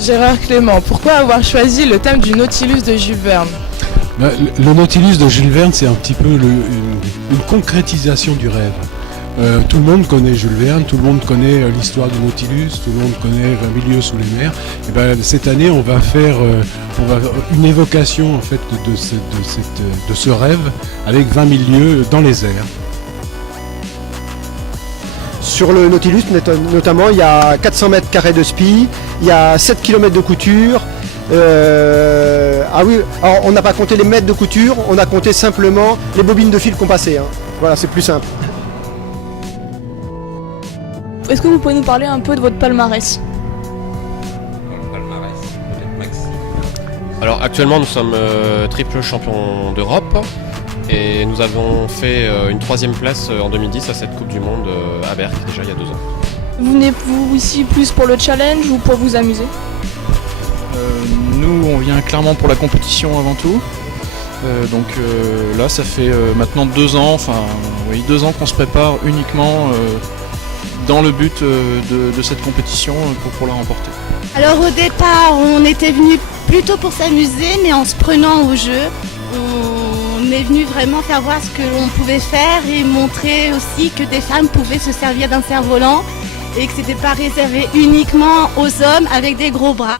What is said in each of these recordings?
Gérard Clément, pourquoi avoir choisi le thème du Nautilus de Jules Verne? Le Nautilus de Jules Verne, c'est un petit peu une concrétisation du rêve. Tout le monde connaît Jules Verne, tout le monde connaît l'histoire du Nautilus, tout le monde connaît 20 milieux sous les mers. Et ben, cette année, on va faire une évocation en fait, de ce rêve avec 20 milieux dans les airs. Sur le Nautilus, notamment, il y a 400 mètres carrés de spi, il y a 7 km de couture. Ah oui, alors on n'a pas compté les mètres de couture, on a compté simplement les bobines de fil qu'on passait. Hein. Voilà, c'est plus simple. Est-ce que vous pouvez nous parler un peu de votre palmarès? Alors actuellement nous sommes triple champion d'Europe et nous avons fait une 3e place en 2010 à cette Coupe du Monde à Berck déjà il y a 2 ans. Vous venez-vous ici plus pour le challenge ou pour vous amuser? Nous on vient clairement pour la compétition avant tout. Donc là ça fait maintenant 2 ans, 2 ans qu'on se prépare uniquement dans le but de cette compétition pour la remporter. Alors au départ, on était venu plutôt pour s'amuser, mais en se prenant au jeu, on est venu vraiment faire voir ce que l'on pouvait faire et montrer aussi que des femmes pouvaient se servir d'un cerf-volant et que c'était pas réservé uniquement aux hommes avec des gros bras.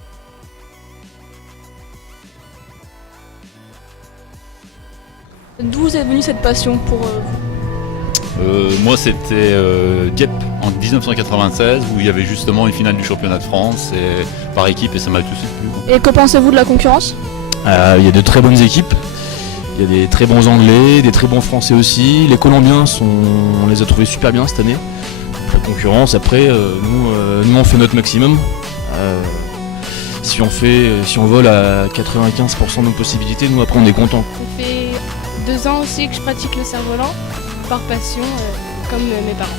D'où est venue cette passion pour vous? Moi c'était Dieppe en 1996 où il y avait justement une finale du championnat de France et par équipe et ça m'a tout de suite plu. Et que pensez-vous de la concurrence? Il y a de très bonnes équipes, il y a des très bons Anglais, des très bons Français aussi. Les Colombiens, on les a trouvés super bien cette année. La concurrence, après, nous on fait notre maximum. Si on vole à 95% de nos possibilités, nous après on est content. Ça fait 2 ans aussi que je pratique le cerf-volant. Par passion, comme mes parents.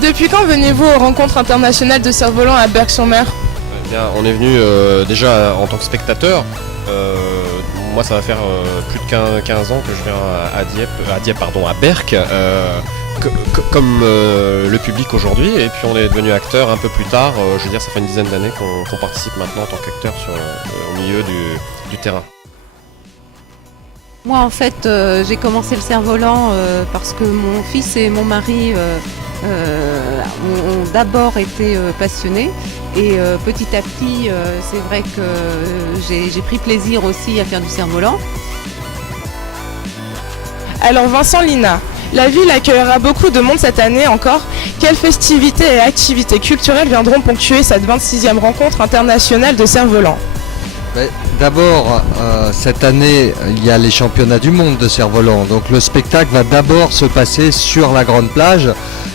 Depuis quand venez-vous aux rencontres internationales de cerf-volant à Berck-sur-Mer? On est venu déjà en tant que spectateur. Moi ça va faire plus de 15 ans que je viens à Berck, comme le public aujourd'hui. Et puis on est devenu acteur un peu plus tard. Je veux dire ça fait une dizaine d'années qu'on participe maintenant en tant qu'acteur au milieu du terrain. Moi en fait j'ai commencé le cerf-volant parce que mon fils et mon mari ont d'abord été passionnés et petit à petit c'est vrai que j'ai pris plaisir aussi à faire du cerf-volant. Alors Vincent Lina, la ville accueillera beaucoup de monde cette année encore. Quelles festivités et activités culturelles viendront ponctuer cette 26e rencontre internationale de cerf-volant? D'abord, cette année, il y a les championnats du monde de cerf-volant. Donc le spectacle va d'abord se passer sur la grande plage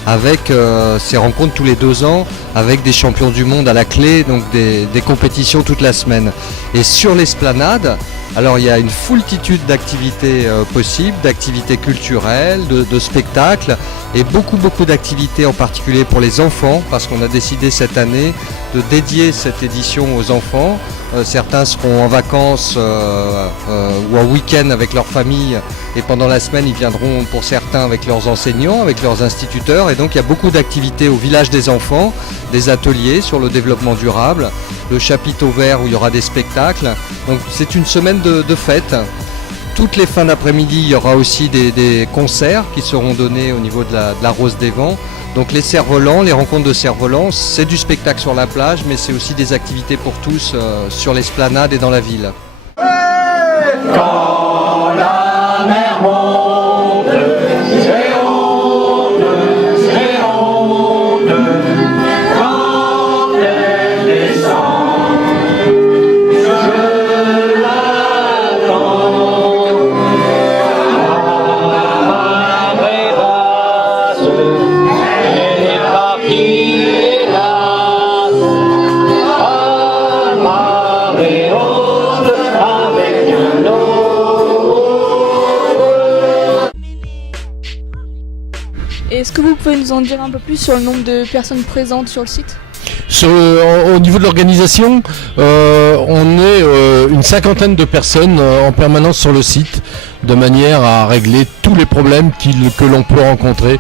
avec ces rencontres tous les 2 ans avec des champions du monde à la clé, donc des compétitions toute la semaine. Et sur l'esplanade, alors il y a une foultitude d'activités possibles, d'activités culturelles, de spectacles et beaucoup d'activités en particulier pour les enfants parce qu'on a décidé cette année de dédier cette édition aux enfants. Certains seront en vacances ou en week-end avec leur famille et pendant la semaine ils viendront pour certains avec leurs enseignants, avec leurs instituteurs et donc il y a beaucoup d'activités au village des enfants, des ateliers sur le développement durable, le chapiteau vert où il y aura des spectacles. Donc c'est une semaine de fête. Toutes les fins d'après-midi il y aura aussi des concerts qui seront donnés au niveau de la Rose des Vents. Donc les cerfs-volants, les rencontres de cerfs-volants, c'est du spectacle sur la plage, mais c'est aussi des activités pour tous sur l'esplanade et dans la ville. Quand la mer monte, c'est honte, quand elle descend, je l'attends. La vraie basse, elle est partie, hélas, à marée haute, avec un Et est-ce que vous pouvez nous en dire un peu plus sur le nombre de personnes présentes sur le site? Au niveau de l'organisation, on est une cinquantaine de personnes en permanence sur le site, de manière à régler tous les problèmes que l'on peut rencontrer.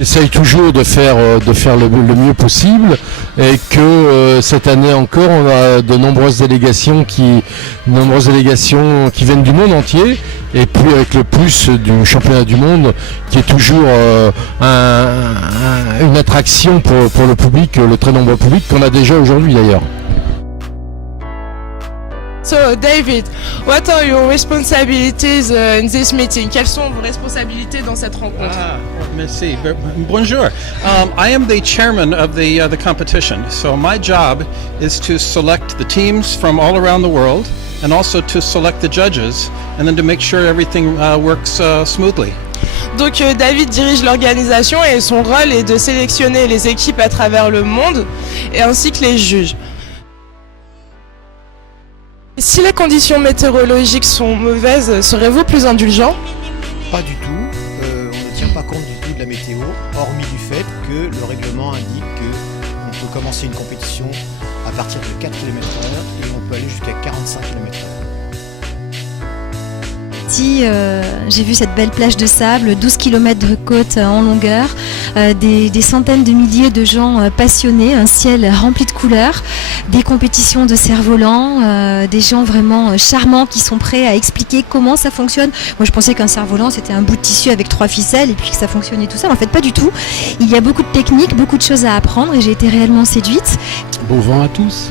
Essaye toujours de faire le mieux possible et que cette année encore on a de nombreuses délégations qui viennent du monde entier, et puis avec le plus du championnat du monde qui est toujours une attraction pour le public, le très nombreux public qu'on a déjà aujourd'hui d'ailleurs. So, David, what are your responsibilities in this meeting? Quelles sont vos responsabilités dans cette rencontre? Merci. Bonjour. I am the chairman of the competition. So my job is to select the teams from all around the world, and also to select the judges, and then to make sure everything works smoothly. Donc David dirige l'organisation et son rôle est de sélectionner les équipes à travers le monde et ainsi que les juges. Si les conditions météorologiques sont mauvaises, serez-vous plus indulgent? Pas du tout. On ne tient pas compte du tout de la météo, hormis du fait que le règlement indique qu'on peut commencer une compétition à partir de 4 km/h et on peut aller jusqu'à 45 km/h. J'ai vu cette belle plage de sable, 12 km de côte en longueur, des centaines de milliers de gens passionnés, un ciel rempli de couleurs, des compétitions de cerf-volant, des gens vraiment charmants qui sont prêts à expliquer comment ça fonctionne. Moi je pensais qu'un cerf-volant c'était un bout de tissu avec 3 ficelles et puis que ça fonctionnait tout seul. En fait pas du tout. Il y a beaucoup de techniques, beaucoup de choses à apprendre et j'ai été réellement séduite. Bon vent à tous.